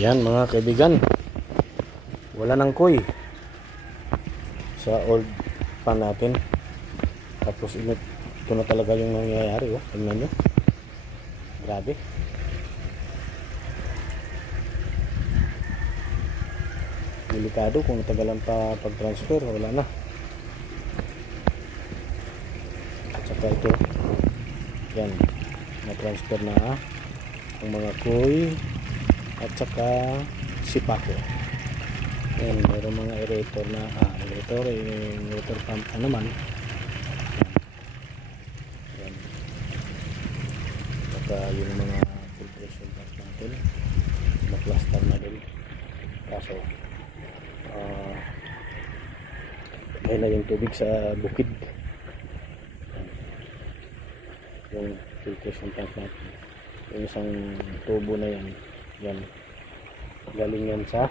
Yan mga kaibigan, wala nang koy sa old pan natin. Tapos ito na talaga yung nangyayari. Oh, tingnan nyo, grabe. Delikado kung natagalan pa pag-transfer, wala na. At saka ito, yan, na-transfer na ang mga koy at saka sipako. Yan, mayroong mga aerator na aerator pump na naman. Yan, saka yung mga filtration pump natin na-plaster na din, kaso ay na yung tubig sa bukid. Yung filtration tank natin, yung isang tubo na yan, galing yan sa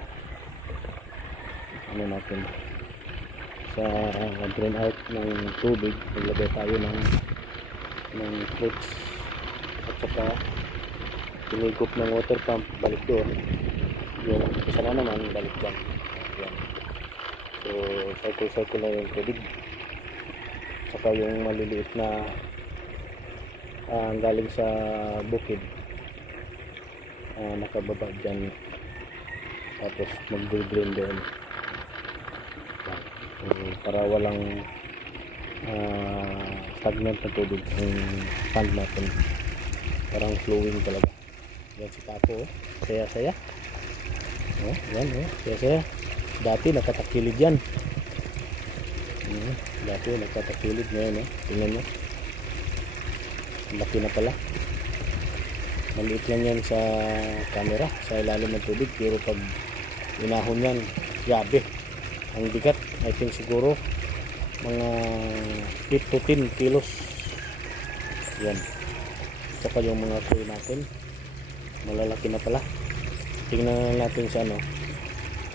ano natin, sa drain out ng tubig. Naglagay tayo ng clutch at saka tinigop ng water pump balik doon. Yung isa na naman balik dyan. Yan. So cycle na yung tubig. Saka yung maliliit na galing sa bukid, nakababa dyan, tapos mag-drain doon. Para walang stagnant na tubig ang pond natin, parang flowing talaga. Yan si Papo, oh. Saya-saya. Oh, yan, oh. Saya-saya. Dati nakatakilid yan. Dati nakatakilid, ngayon, oh. Tingnan nyo, laki na pala. Maliit lang yan sa camera, sa ilalim ng tubig, pero pag inahon yan, grabe ang bigat. I think siguro mga 8 to 10 kilos yan. Saka yung mga koy natin malalaki na pala. Tingnan natin sa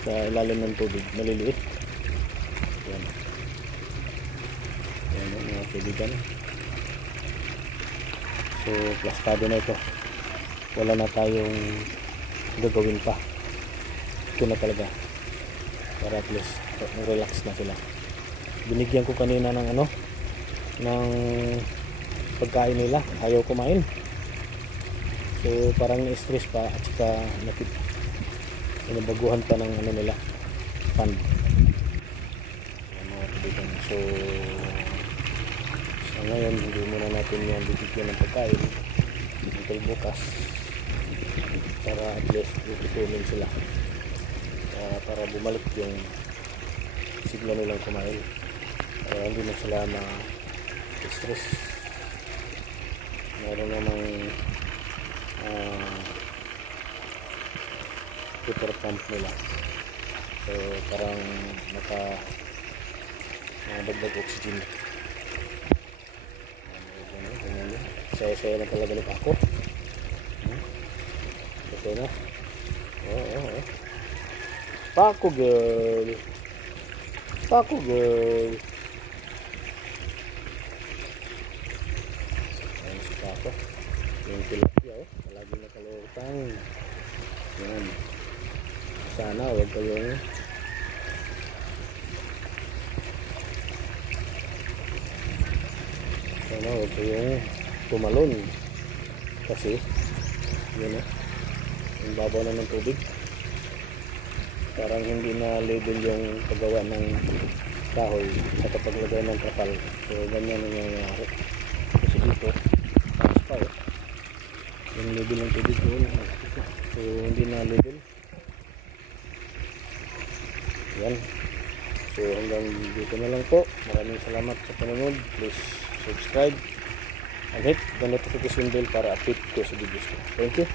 sa ilalim ng tubig, maliliit yan. Yan mga kaibigan. So plastado na ito, wala na tayong gagawin pa. Ito na talaga, para at least relax na sila. Binigyan ko kanina ng ng pagkain nila, ayaw kumain. So parang na-stress pa, at saka nabaguhan pa ng nila pan. So ngayon hindi muna natin yan bibigyan ng pagkain until bukas, para at least tutulong sila, para bumalik yung sigla nilang kumain, hindi na sila ma-stress. Meron namang water pump nila, so parang dagdag oxygen. Saya-saya na talaga ni Paco. Saya na. Oh. Paco girl. Paco girl. Ayan si Paco. Yung tilapia, oh. Palagi nakalutang. Yan. Sana huwag kayong tumalon, kasi yun yung babaw na ng tubig, parang hindi na level yung paggawa ng kahoy sa paglagay ng trapal. So ganyan ang nangyayari, kasi dito taas pa, yung level ng tubig doon, so hindi na level yan. So hanggang dito na lang po. Maraming salamat sa panonood. Please subscribe and hit the notification bell para update ko sa videos ko. Thank you.